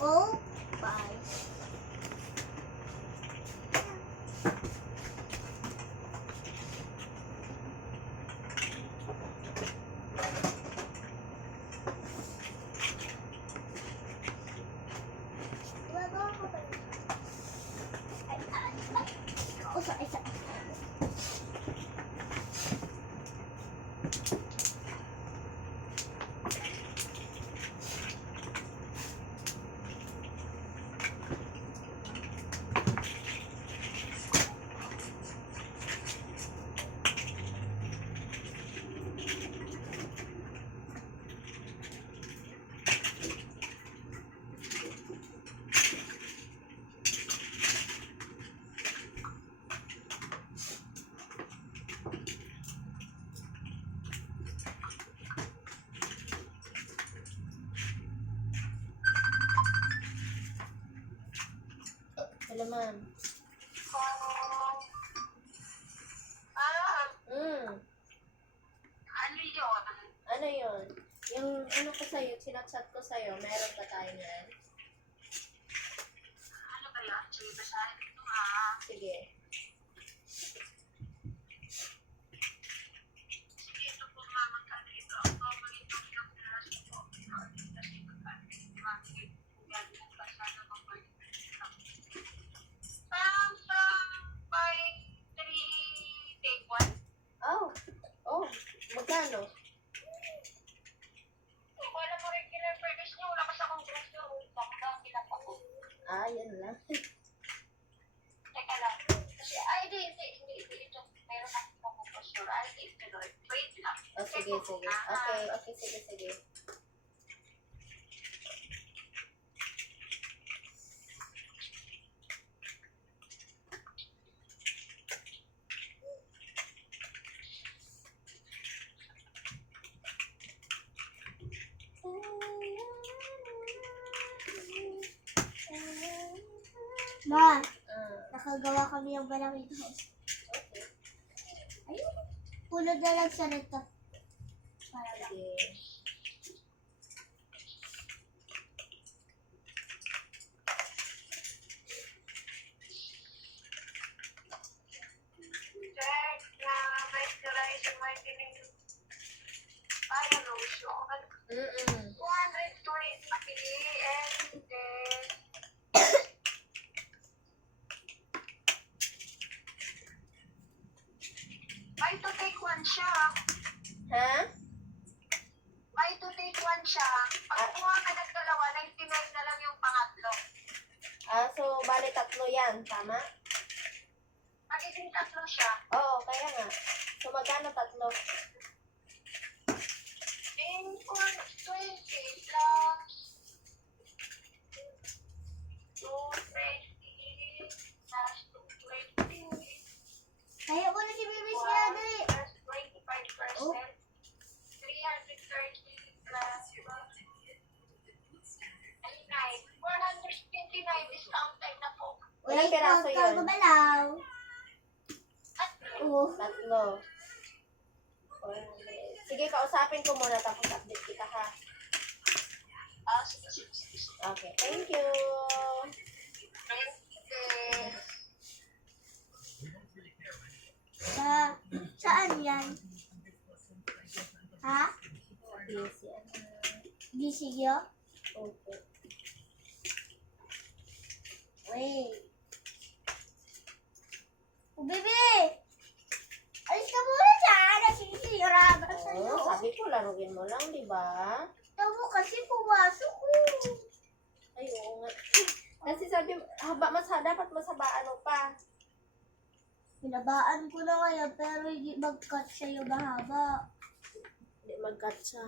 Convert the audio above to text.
Oh, bye. Hello, ma'am. Ano yun? Ano yun? Yung ano ko sa'yo, sinachat ko sa'yo, meron ba tayo yan? Ano ba yun? Sige, basahin ito Sige. Sige, ito po magkano ito. Ang pamangin ko ng pinarasyon ko. Kasi magkano ito. Magkano po yan. Sana magbalik. By 3 take 1. Oh, magkano? Wala mo regular purpose niyo. Wala kasi akong dress niyo. Baka kinapa ko. Yan lang. Teka lang. Kasi, hindi ito. Meron akong pagpapasure. Hindi ito. Wait lang. Sige. Okay, sige. Ma, nakagawa kami ng balangit house. Okay. Ayun. Puno na lang sa nito. Para lang. Sige. Check na moisturizing whitening. Para lotion. 220 and then buy to take one siya. Ha? Buy to take one siya. Pag kumuha ka ng dalawa, 99 na lang yung pangatlo. So, bali tatlo yan, tama? Magiging tatlo siya. Oo, kaya nga. So, magkano tatlo? In 420 plus 220 plus 220 Kaya ko na si Baby siya dali. plus 25%. Oh. 330 plus 429 discounted na po. Ilang piraso yun? Kagabalaw. Oo. Tatlo. Sige, kausapin ko muna tapos update kita ha. Sige. Okay, thank you. Saan yan? Ha? Yes, yan. Gisigyo? Okay. Wait. Oh, baby! Alis ka muna dyan! Nasisira ba sa iyo? Sabi ko, laruin mo lang, di ba? Tamo kasi pumasok ko. Ay, oo nga. Kasi sabi, dapat mas habaan mo pa. Pinabaan ko na ngayon pero hindi mag-cut siya yung mahaba. Hindi mag-cut siya.